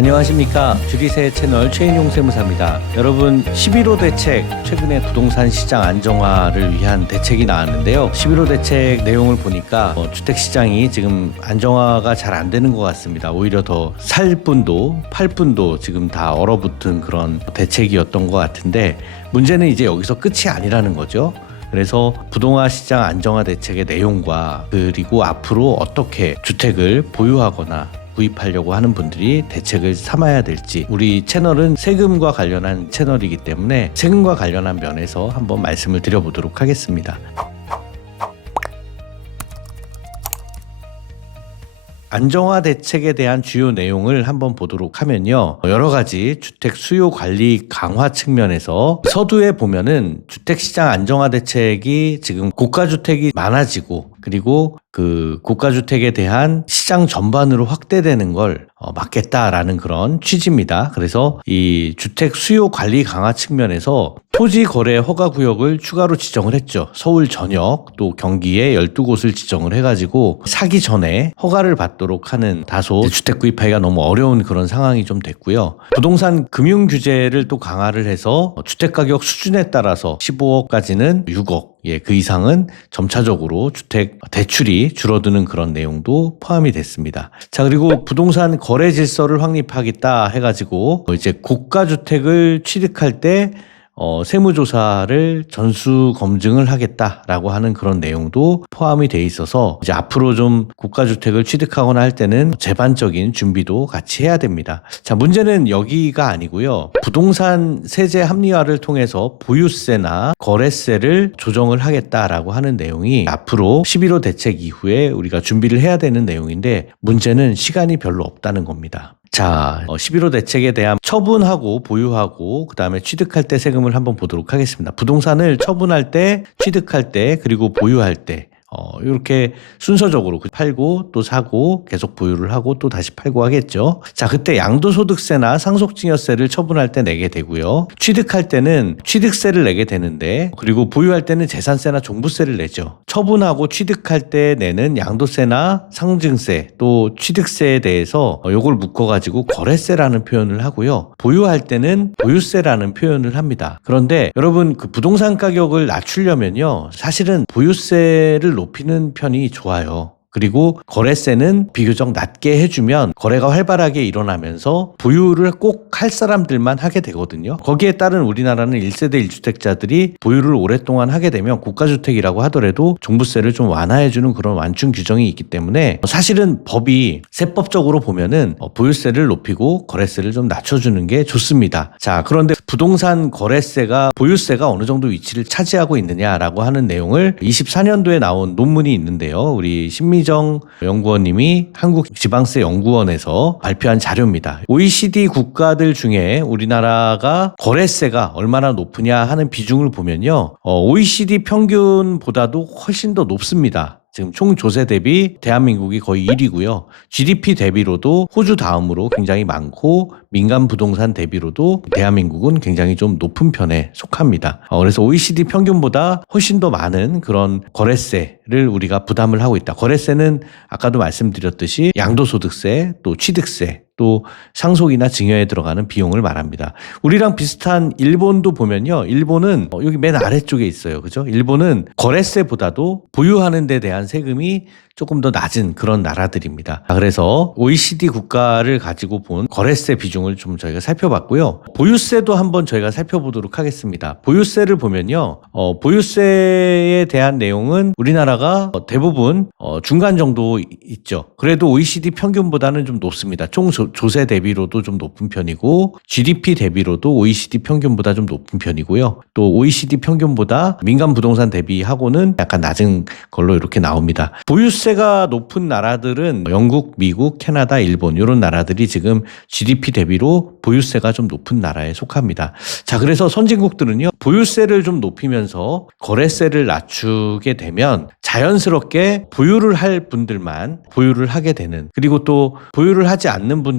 안녕하십니까. 주리세 채널 최인용 세무사입니다. 여러분 11호 대책, 최근에 부동산 시장 안정화를 위한 대책이 나왔는데요. 11호 대책 내용을 보니까 주택시장이 지금 안정화가 잘 안 되는 것 같습니다. 오히려 더 살 분도 팔 분도 지금 다 얼어붙은 그런 대책이었던 것 같은데, 문제는 이제 여기서 끝이 아니라는 거죠. 그래서 부동산 시장 안정화 대책의 내용과 그리고 앞으로 어떻게 주택을 보유하거나 구입하려고 하는 분들이 대책을 삼아야 될지, 우리 채널은 세금과 관련한 채널이기 때문에 세금과 관련한 면에서 한번 말씀을 드려보도록 하겠습니다. 안정화 대책에 대한 주요 내용을 한번 보도록 하면요, 여러 가지 주택 수요 관리 강화 측면에서 서두에 보면은 주택시장 안정화 대책이 지금 고가주택이 많아지고, 그리고 그 고가주택에 대한 시장 전반으로 확대되는 걸 막겠다라는 그런 취지입니다. 그래서 이 주택 수요 관리 강화 측면에서 토지 거래 허가 구역을 추가로 지정을 했죠. 서울 전역 또 경기에 12곳을 지정을 해가지고 사기 전에 허가를 받도록 하는, 다소 주택 구입하기가 너무 어려운 그런 상황이 좀 됐고요. 부동산 금융 규제를 또 강화를 해서 주택 가격 수준에 따라서 15억까지는 6억, 그 이상은 점차적으로 주택 대출이 줄어드는 그런 내용도 포함이 됐습니다. 자, 그리고 부동산 거래 질서를 확립하겠다 해가지고 이제 고가 주택을 취득할 때 세무조사를 전수 검증을 하겠다라고 하는 그런 내용도 포함이 돼 있어서, 이제 앞으로 좀 고가주택을 취득하거나 할 때는 재반적인 준비도 같이 해야 됩니다. 자, 문제는 여기가 아니고요. 부동산 세제 합리화를 통해서 보유세나 거래세를 조정을 하겠다라고 하는 내용이 앞으로 11호 대책 이후에 우리가 준비를 해야 되는 내용인데, 문제는 시간이 별로 없다는 겁니다. 자, 11호 대책에 대한 처분하고 보유하고 그다음에 취득할 때 세금을 한번 보도록 하겠습니다. 부동산을 처분할 때, 취득할 때, 그리고 보유할 때 이렇게 순서적으로 팔고 또 사고 계속 보유를 하고 또 다시 팔고 하겠죠. 자, 그때 양도소득세나 상속증여세를 처분할 때 내게 되고요. 취득할 때는 취득세를 내게 되는데, 그리고 보유할 때는 재산세나 종부세를 내죠. 처분하고 취득할 때 내는 양도세나 상증세 또 취득세에 대해서 요걸 묶어가지고 거래세라는 표현을 하고요. 보유할 때는 보유세라는 표현을 합니다. 그런데 여러분, 그 부동산 가격을 낮추려면요, 사실은 보유세를 높이는 편이 좋아요. 그리고 거래세는 비교적 낮게 해주면 거래가 활발하게 일어나면서 보유를 꼭 할 사람들만 하게 되거든요. 거기에 따른 우리나라는 1세대 1주택자들이 보유를 오랫동안 하게 되면 고가주택이라고 하더라도 종부세를 좀 완화해주는 그런 완충 규정이 있기 때문에, 사실은 법이 세법적으로 보면은 보유세를 높이고 거래세를 좀 낮춰주는 게 좋습니다. 자, 그런데 부동산 거래세가 보유세가 어느 정도 위치를 차지하고 있느냐라고 하는 내용을 24년도에 나온 논문이 있는데요. 우리 신미정 연구원님이 한국지방세연구원에서 발표한 자료입니다. OECD 국가들 중에 우리나라가 거래세가 얼마나 높으냐 하는 비중을 보면요, OECD 평균보다도 훨씬 더 높습니다. 지금 총 조세 대비 대한민국이 거의 1위고요. GDP 대비로도 호주 다음으로 굉장히 많고, 민간 부동산 대비로도 대한민국은 굉장히 좀 높은 편에 속합니다. 그래서 OECD 평균보다 훨씬 더 많은 그런 거래세를 우리가 부담을 하고 있다. 거래세는 아까도 말씀드렸듯이 양도소득세, 또 취득세, 또 상속이나 증여에 들어가는 비용을 말합니다. 우리랑 비슷한 일본도 보면요, 일본은 여기 맨 아래쪽에 있어요. 그죠? 일본은 거래세보다도 보유하는 데 대한 세금이 조금 더 낮은 그런 나라들입니다. 그래서 OECD 국가를 가지고 본 거래세 비중을 좀 저희가 살펴봤고요. 보유세도 한번 저희가 살펴보도록 하겠습니다. 보유세를 보면요, 보유세에 대한 내용은 우리나라가 대부분 중간 정도 있죠. 그래도 OECD 평균보다는 좀 높습니다. 총 조세 대비로도 좀 높은 편이고, GDP 대비로도 OECD 평균보다 좀 높은 편이고요. 또 OECD 평균보다 민간 부동산 대비하고는 약간 낮은 걸로 이렇게 나옵니다. 보유세가 높은 나라들은 영국, 미국, 캐나다, 일본, 이런 나라들이 지금 GDP 대비로 보유세가 좀 높은 나라에 속합니다. 자, 그래서 선진국들은요, 보유세를 좀 높이면서 거래세를 낮추게 되면 자연스럽게 보유를 할 분들만 보유를 하게 되는, 그리고 또 보유를 하지 않는 분들,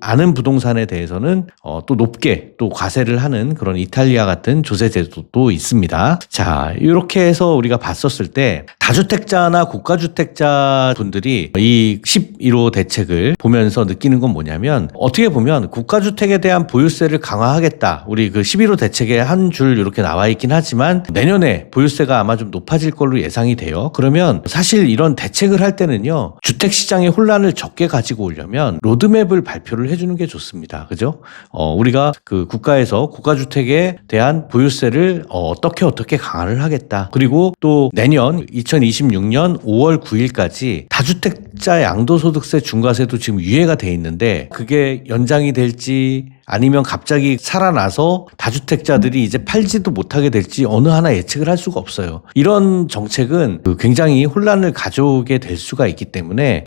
아는 부동산에 대해서는 또 높게 또 과세를 하는 그런 이탈리아 같은 조세 제도도 있습니다. 자, 이렇게 해서 우리가 봤었을 때 다주택자나 고가주택자 다주택자 분들이 이 11호 대책을 보면서 느끼는 건 뭐냐면, 어떻게 보면 국가주택에 대한 보유세를 강화하겠다. 우리 그 11호 대책에 한 줄 이렇게 나와 있긴 하지만 내년에 보유세가 아마 좀 높아질 걸로 예상이 돼요. 그러면 사실 이런 대책을 할 때는요, 주택시장의 혼란을 적게 가지고 오려면 로드맵을 발표를 해주는 게 좋습니다. 그죠? 우리가 그 국가에서 국가주택에 대한 보유세를 어떻게 강화를 하겠다. 그리고 또 내년 2026년 5월 9일까지 다주택자 양도소득세 중과세도 지금 유예가 돼 있는데, 그게 연장이 될지 아니면 갑자기 살아나서 다주택자들이 이제 팔지도 못하게 될지 어느 하나 예측을 할 수가 없어요. 이런 정책은 굉장히 혼란을 가져오게 될 수가 있기 때문에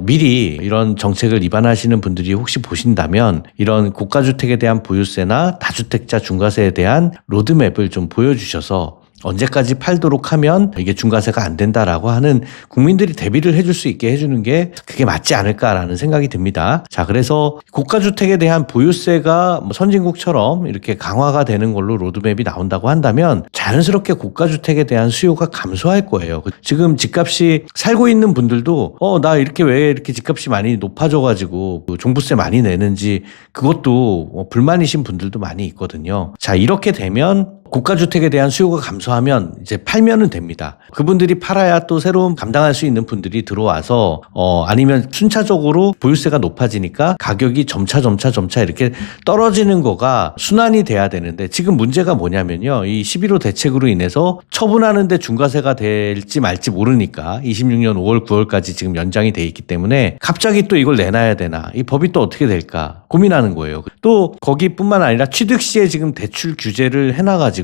미리 이런 정책을 입안하시는 분들이 혹시 보신다면 이런 고가주택에 대한 보유세나 다주택자 중과세에 대한 로드맵을 좀 보여주셔서 언제까지 팔도록 하면 이게 중과세가 안 된다라고 하는 국민들이 대비를 해줄 수 있게 해주는 게 그게 맞지 않을까라는 생각이 듭니다. 자, 그래서 고가주택에 대한 보유세가 선진국처럼 이렇게 강화가 되는 걸로 로드맵이 나온다고 한다면 자연스럽게 고가주택에 대한 수요가 감소할 거예요. 지금 집값이 살고 있는 분들도 나 이렇게 왜 이렇게 집값이 많이 높아져가지고 종부세 많이 내는지 그것도 불만이신 분들도 많이 있거든요. 자, 이렇게 되면 고가주택에 대한 수요가 감소하면 이제 팔면은 됩니다. 그분들이 팔아야 또 새로운 감당할 수 있는 분들이 들어와서 아니면 순차적으로 보유세가 높아지니까 가격이 점차 이렇게 떨어지는 거가 순환이 돼야 되는데, 지금 문제가 뭐냐면요, 이 11호 대책으로 인해서 처분하는데 중과세가 될지 말지 모르니까 26년 5월 9월까지 지금 연장이 돼 있기 때문에 갑자기 또 이걸 내놔야 되나, 이 법이 또 어떻게 될까 고민하는 거예요. 또 거기뿐만 아니라 취득 시에 지금 대출 규제를 해놔가지고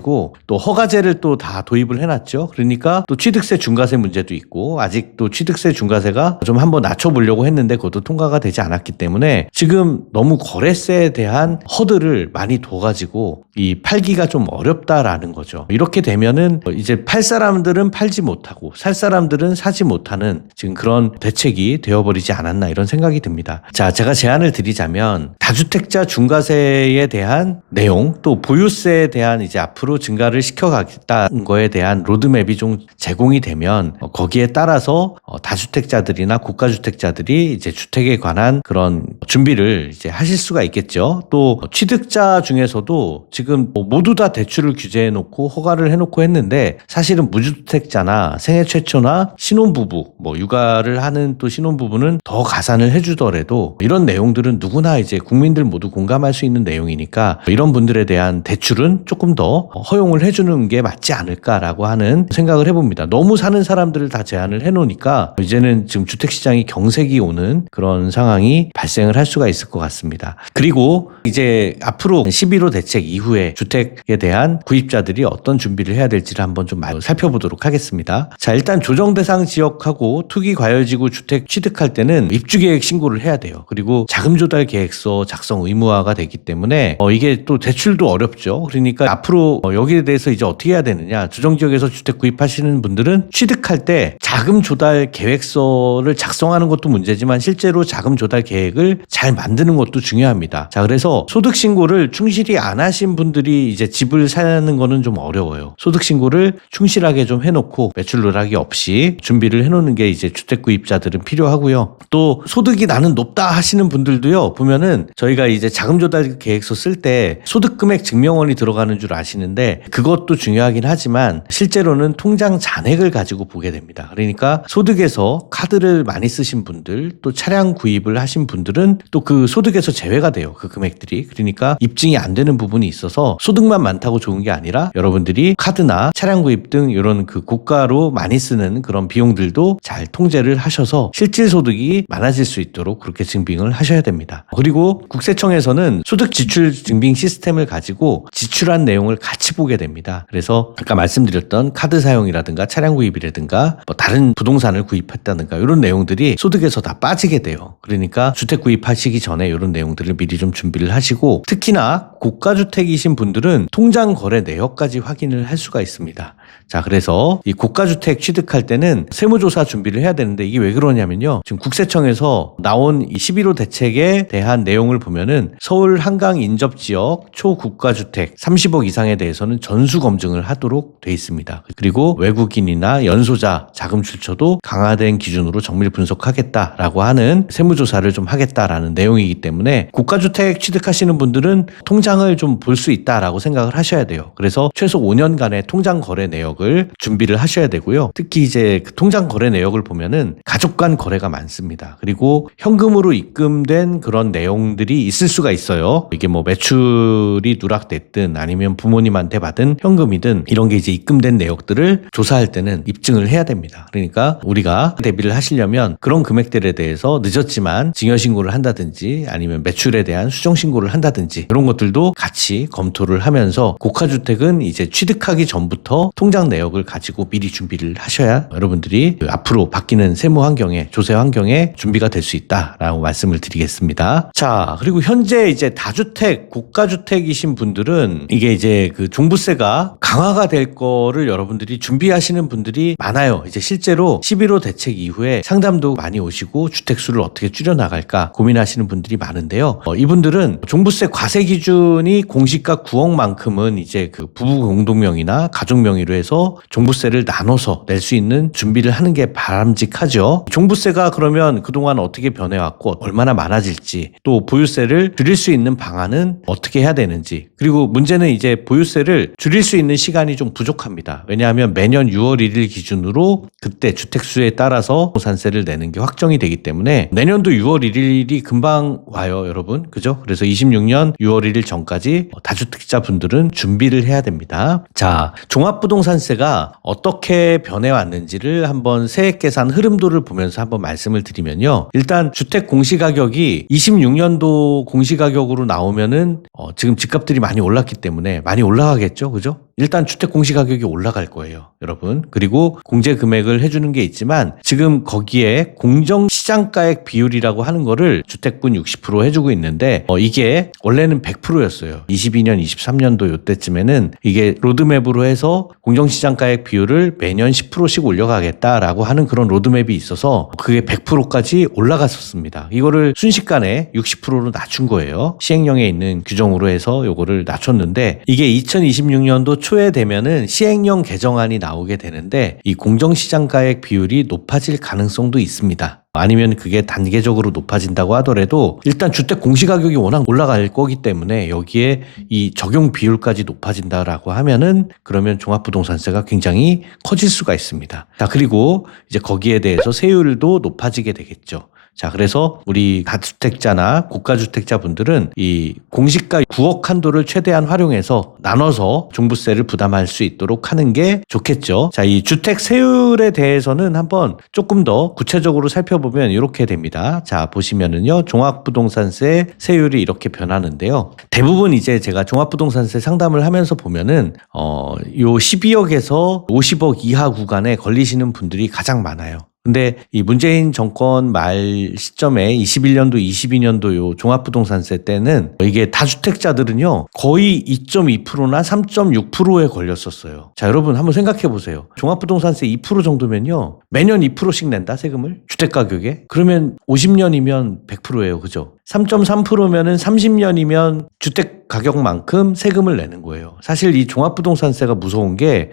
또 허가제를 또 다 도입을 해놨죠. 그러니까 또 취득세 중과세 문제도 있고, 아직도 취득세 중과세가 좀 한번 낮춰보려고 했는데 그것도 통과가 되지 않았기 때문에 지금 너무 거래세에 대한 허들을 많이 둬가지고 이 팔기가 좀 어렵다라는 거죠. 이렇게 되면은 이제 팔 사람들은 팔지 못하고 살 사람들은 사지 못하는 지금 그런 대책이 되어버리지 않았나, 이런 생각이 듭니다. 자, 제가 제안을 드리자면 다주택자 중과세에 대한 내용, 또 보유세에 대한 이제 앞으로 증가를 시켜가겠다는 거에 대한 로드맵이 좀 제공이 되면 거기에 따라서 다주택자들이나 고가주택자들이 이제 주택에 관한 그런 준비를 이제 하실 수가 있겠죠. 또 취득자 중에서도 지금 모두 다 대출을 규제해 놓고 허가를 해놓고 했는데, 사실은 무주택자나 생애 최초나 신혼부부, 육아를 하는 또 신혼부부는 더 가산을 해주더라도 이런 내용들은 누구나 이제 국민들 모두 공감할 수 있는 내용이니까 이런 분들에 대한 대출은 조금 더 허용을 해주는 게 맞지 않을까라고 하는 생각을 해봅니다. 너무 사는 사람들을 다 제한을 해놓으니까 이제는 지금 주택시장이 경색이 오는 그런 상황이 발생을 할 수가 있을 것 같습니다. 그리고 이제 앞으로 11호 대책 이후에 주택에 대한 구입자들이 어떤 준비를 해야 될지를 한번 좀 살펴보도록 하겠습니다. 자, 일단 조정대상 지역하고 투기과열지구 주택 취득할 때는 입주계획 신고를 해야 돼요. 그리고 자금조달계획서 작성 의무화가 되기 때문에 이게 또 대출도 어렵죠. 그러니까 앞으로 여기에 대해서 이제 어떻게 해야 되느냐, 조정지역에서 주택 구입하시는 분들은 취득할 때 자금조달계획서를 작성하는 것도 문제지만 실제로 자금조달계획을 잘 만드는 것도 중요합니다. 자, 그래서 소득신고를 충실히 안 하신 분들이 이제 집을 사는 거는 좀 어려워요. 소득신고를 충실하게 좀 해놓고 매출 누락이 없이 준비를 해놓는 게 이제 주택 구입자들은 필요하고요. 또 소득이 나는 높다 하시는 분들도요, 보면은 저희가 이제 자금조달 계획서 쓸 때 소득금액 증명원이 들어가는 줄 아시는데 그것도 중요하긴 하지만 실제로는 통장 잔액을 가지고 보게 됩니다. 그러니까 소득에서 카드를 많이 쓰신 분들, 또 차량 구입을 하신 분들은 또 그 소득에서 제외가 돼요. 그 금액들이. 그러니까 입증이 안 되는 부분이 있어서 소득만 많다고 좋은 게 아니라 여러분들이 카드나 차량 구입 등 이런 그 고가로 많이 쓰는 그런 비용들도 잘 통제를 하셔서 실질 소득이 많아질 수 있도록 그렇게 증빙을 하셔야 됩니다. 그리고 국세청에서는 소득 지출 증빙 시스템을 가지고 지출한 내용을 같이 보게 됩니다. 그래서 아까 말씀드렸던 카드 사용이라든가 차량 구입이라든가 다른 부동산을 구입했다든가 이런 내용들이 소득에서 다 빠지게 돼요. 그러니까 주택 구입하시기 전에 이런 내용들을 미리 좀 준비를 하시고, 특히나 고가주택이신 분들은 통장 거래 내역까지 확인을 할 수가 있습니다. 자, 그래서 이 고가주택 취득할 때는 세무조사 준비를 해야 되는데 이게 왜 그러냐면요. 지금 국세청에서 나온 이 11호 대책에 대한 내용을 보면은 서울 한강 인접 지역 초고가주택 30억 이상에 대해서는 전수 검증을 하도록 돼 있습니다. 그리고 외국인이나 연소자 자금 출처도 강화된 기준으로 정밀 분석하겠다라고 하는 세무조사를 좀 하겠다라는 내용이기 때문에 고가주택 취득하시는 분들은 통장을 좀 볼 수 있다라고 생각을 하셔야 돼요. 그래서 최소 5년간의 통장 거래 내역을 준비를 하셔야 되고요. 특히 이제 그 통장 거래 내역을 보면은 가족 간 거래가 많습니다. 그리고 현금으로 입금된 그런 내용들이 있을 수가 있어요. 이게 뭐 매출이 누락됐든 아니면 부모님한테 받은 현금이든 이런 게 이제 입금된 내역들을 조사할 때는 입증을 해야 됩니다. 그러니까 우리가 대비를 하시려면 그런 금액들에 대해서 늦었지만 증여신고를 한다든지 아니면 매출에 대한 수정신고를 한다든지 이런 것들도 같이 검토를 하면서 고가주택은 이제 취득하기 전부터 통장 내역을 가지고 미리 준비를 하셔야 여러분들이 앞으로 바뀌는 세무 환경에 조세 환경에 준비가 될 수 있다라고 말씀을 드리겠습니다. 자, 그리고 현재 이제 다주택 고가주택이신 분들은 이게 이제 그 종부세가 강화가 될 거를 여러분들이 준비하시는 분들이 많아요. 이제 실제로 11호 대책 이후에 상담도 많이 오시고 주택수를 어떻게 줄여나갈까 고민하시는 분들이 많은데요. 이분들은 종부세 과세 기준이 공시가 9억만큼은 이제 그 부부 공동명의나 가족 명의로 해서 종부세를 나눠서 낼 수 있는 준비를 하는 게 바람직하죠. 종부세가 그러면 그동안 어떻게 변해왔고 얼마나 많아질지 또 보유세를 줄일 수 있는 방안은 어떻게 해야 되는지 그리고 문제는 이제 보유세를 줄일 수 있는 시간이 좀 부족합니다. 왜냐하면 매년 6월 1일 기준으로 그때 주택수에 따라서 부동산세를 내는 게 확정이 되기 때문에 내년도 6월 1일이 금방 와요, 여러분. 그죠? 그래서 26년 6월 1일 전까지 다주택자 분들은 준비를 해야 됩니다. 자, 종합부동산세가 어떻게 변해왔는지를 한번 세액계산 흐름도를 보면서 한번 말씀을 드리면요. 일단 주택 공시가격이 26년도 공시가격으로 나오면은 지금 집값들이 많이 올랐기 때문에 많이 올라가겠죠. 그죠? 일단 주택 공시가격이 올라갈 거예요, 여러분. 그리고 공제 금액을 해주는 게 있지만 지금 거기에 공정시장가액 비율이라고 하는 거를 주택분 60% 해주고 있는데 이게 원래는 100%였어요. 22년, 23년도 요때쯤에는 이게 로드맵으로 해서 공정시장가액 비율을 매년 10%씩 올려가겠다라고 하는 그런 로드맵이 있어서 그게 100%까지 올라갔었습니다. 이거를 순식간에 60%로 낮춘 거예요. 시행령에 있는 규정으로 해서 요거를 낮췄는데 이게 2026년도 초에 되면은 시행령 개정안이 나오게 되는데 이 공정시장가액 비율이 높아질 가능성도 있습니다. 아니면 그게 단계적으로 높아진다고 하더라도 일단 주택 공시가격이 워낙 올라갈 거기 때문에 여기에 이 적용 비율까지 높아진다라고 하면은 그러면 종합부동산세가 굉장히 커질 수가 있습니다. 자, 그리고 이제 거기에 대해서 세율도 높아지게 되겠죠. 자, 그래서 우리 다주택자나 고가주택자 분들은 이 공시가 9억 한도를 최대한 활용해서 나눠서 종부세를 부담할 수 있도록 하는 게 좋겠죠. 자, 이 주택 세율에 대해서는 한번 조금 더 구체적으로 살펴보면 이렇게 됩니다. 자, 보시면은요, 종합부동산세 세율이 이렇게 변하는데요. 대부분 이제 제가 종합부동산세 상담을 하면서 보면은 요 12억에서 50억 이하 구간에 걸리시는 분들이 가장 많아요. 근데 이 문재인 정권 말 시점에 21년도, 22년도 요 종합부동산세 때는 이게 다주택자들은요 거의 2.2%나 3.6%에 걸렸었어요. 자, 여러분 한번 생각해 보세요. 종합부동산세 2% 정도면요 매년 2%씩 낸다, 세금을 주택가격에. 그러면 50년이면 100%예요, 그죠? 3.3%면은 30년이면 주택 가격만큼 세금을 내는 거예요. 사실 이 종합부동산세가 무서운 게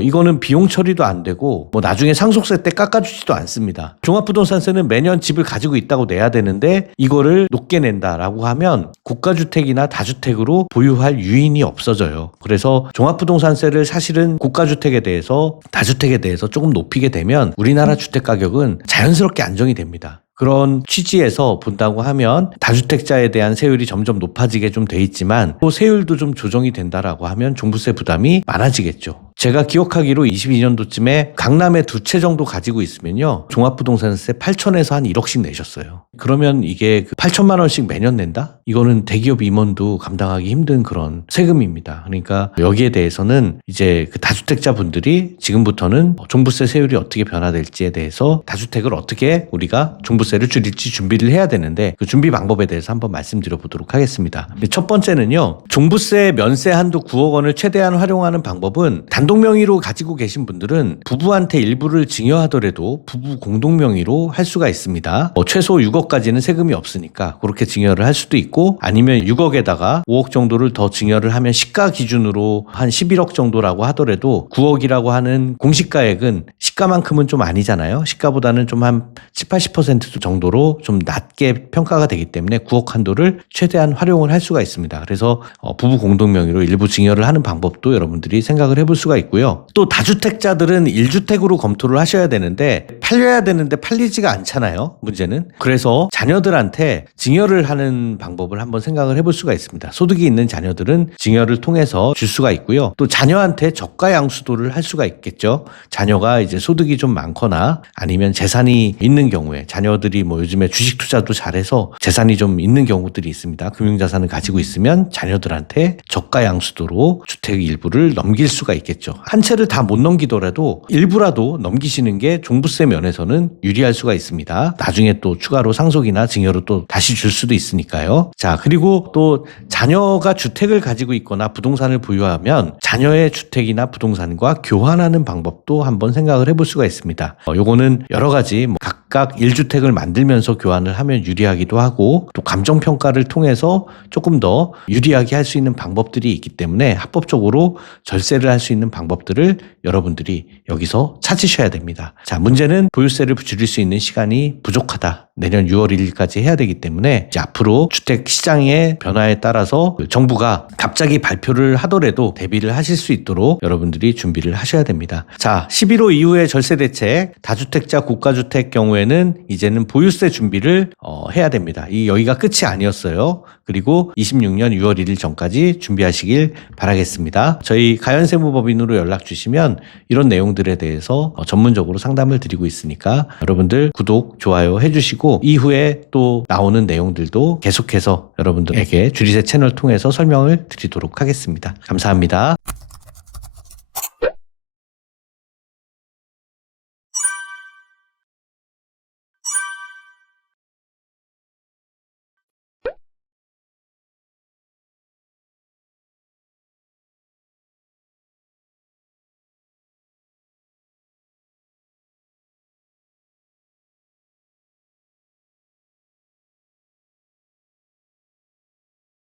이거는 비용 처리도 안 되고 뭐 나중에 상속세 때 깎아주지도 않습니다. 종합부동산세는 매년 집을 가지고 있다고 내야 되는데 이거를 높게 낸다라고 하면 고가주택이나 다주택으로 보유할 유인이 없어져요. 그래서 종합부동산세를 사실은 고가주택에 대해서 다주택에 대해서 조금 높이게 되면 우리나라 주택가격은 자연스럽게 안정이 됩니다. 그런 취지에서 본다고 하면 다주택자에 대한 세율이 점점 높아지게 좀 돼 있지만 또 세율도 좀 조정이 된다라고 하면 종부세 부담이 많아지겠죠. 제가 기억하기로 22년도쯤에 강남에 2채 정도 가지고 있으면요 종합부동산세 8천에서 한 1억씩 내셨어요. 그러면 이게 8천만 원씩 매년 낸다? 이거는 대기업 임원도 감당하기 힘든 그런 세금입니다. 그러니까 여기에 대해서는 이제 그 다주택자 분들이 지금부터는 종부세 세율이 어떻게 변화될지에 대해서 다주택을 어떻게 우리가 종부세를 줄일지 준비를 해야 되는데 그 준비 방법에 대해서 한번 말씀드려 보도록 하겠습니다. 첫 번째는요, 종부세 면세 한도 9억 원을 최대한 활용하는 방법은 단독 명의로 가지고 계신 분들은 부부한테 일부를 증여하더라도 부부 공동 명의로 할 수가 있습니다. 최소 6억까지는 세금이 없으니까 그렇게 증여를 할 수도 있고, 아니면 6억에다가 5억 정도를 더 증여를 하면 시가 기준으로 한 11억 정도라고 하더라도 9억이라고 하는 공시가액은 시가만큼은 좀 아니잖아요. 시가보다는 좀 한 7, 80% 정도로 좀 낮게 평가가 되기 때문에 9억 한도를 최대한 활용을 할 수가 있습니다. 그래서 부부 공동 명의로 일부 증여를 하는 방법도 여러분들이 생각을 해볼 수가 있고요. 또 다주택자들은 1주택으로 검토를 하셔야 되는데 팔려야 되는데 팔리지가 않잖아요. 문제는. 그래서 자녀들한테 증여를 하는 방법을 한번 생각을 해볼 수가 있습니다. 소득이 있는 자녀들은 증여를 통해서 줄 수가 있고요. 또 자녀한테 저가 양수도를 할 수가 있겠죠. 자녀가 이제 소득이 좀 많거나 아니면 재산이 있는 경우에, 자녀들이 뭐 요즘에 주식 투자도 잘해서 재산이 좀 있는 경우들이 있습니다. 금융자산을 가지고 있으면 자녀들한테 저가 양수도로 주택 일부를 넘길 수가 있겠죠. 한 채를 다 못 넘기더라도 일부라도 넘기시는 게 종부세 면에서는 유리할 수가 있습니다. 나중에 또 추가로 상속이나 증여로 또 다시 줄 수도 있으니까요. 자, 그리고 또 자녀가 주택을 가지고 있거나 부동산을 보유하면 자녀의 주택이나 부동산과 교환하는 방법도 한번 생각을 해볼 수가 있습니다. 요거는 여러 가지 각각 1주택을 만들면서 교환을 하면 유리하기도 하고, 또 감정평가를 통해서 조금 더 유리하게 할 수 있는 방법들이 있기 때문에 합법적으로 절세를 할 수 있는 방법들을 여러분들이 여기서 찾으셔야 됩니다. 자, 문제는 보유세를 줄일 수 있는 시간이 부족하다. 내년 6월 1일까지 해야 되기 때문에 이제 앞으로 주택 시장의 변화에 따라서 정부가 갑자기 발표를 하더라도 대비를 하실 수 있도록 여러분들이 준비를 하셔야 됩니다. 자, 11호 이후의 절세 대책, 다주택자 국가주택 경우에는 이제는 보유세 준비를 해야 됩니다. 여기가 끝이 아니었어요. 그리고 26년 6월 1일 전까지 준비하시길 바라겠습니다. 저희 가연세무법인으로 연락 주시면 이런 내용들에 대해서 전문적으로 상담을 드리고 있으니까 여러분들 구독, 좋아요 해주시고, 이후에 또 나오는 내용들도 계속해서 여러분들에게 주리세 채널 통해서 설명을 드리도록 하겠습니다. 감사합니다.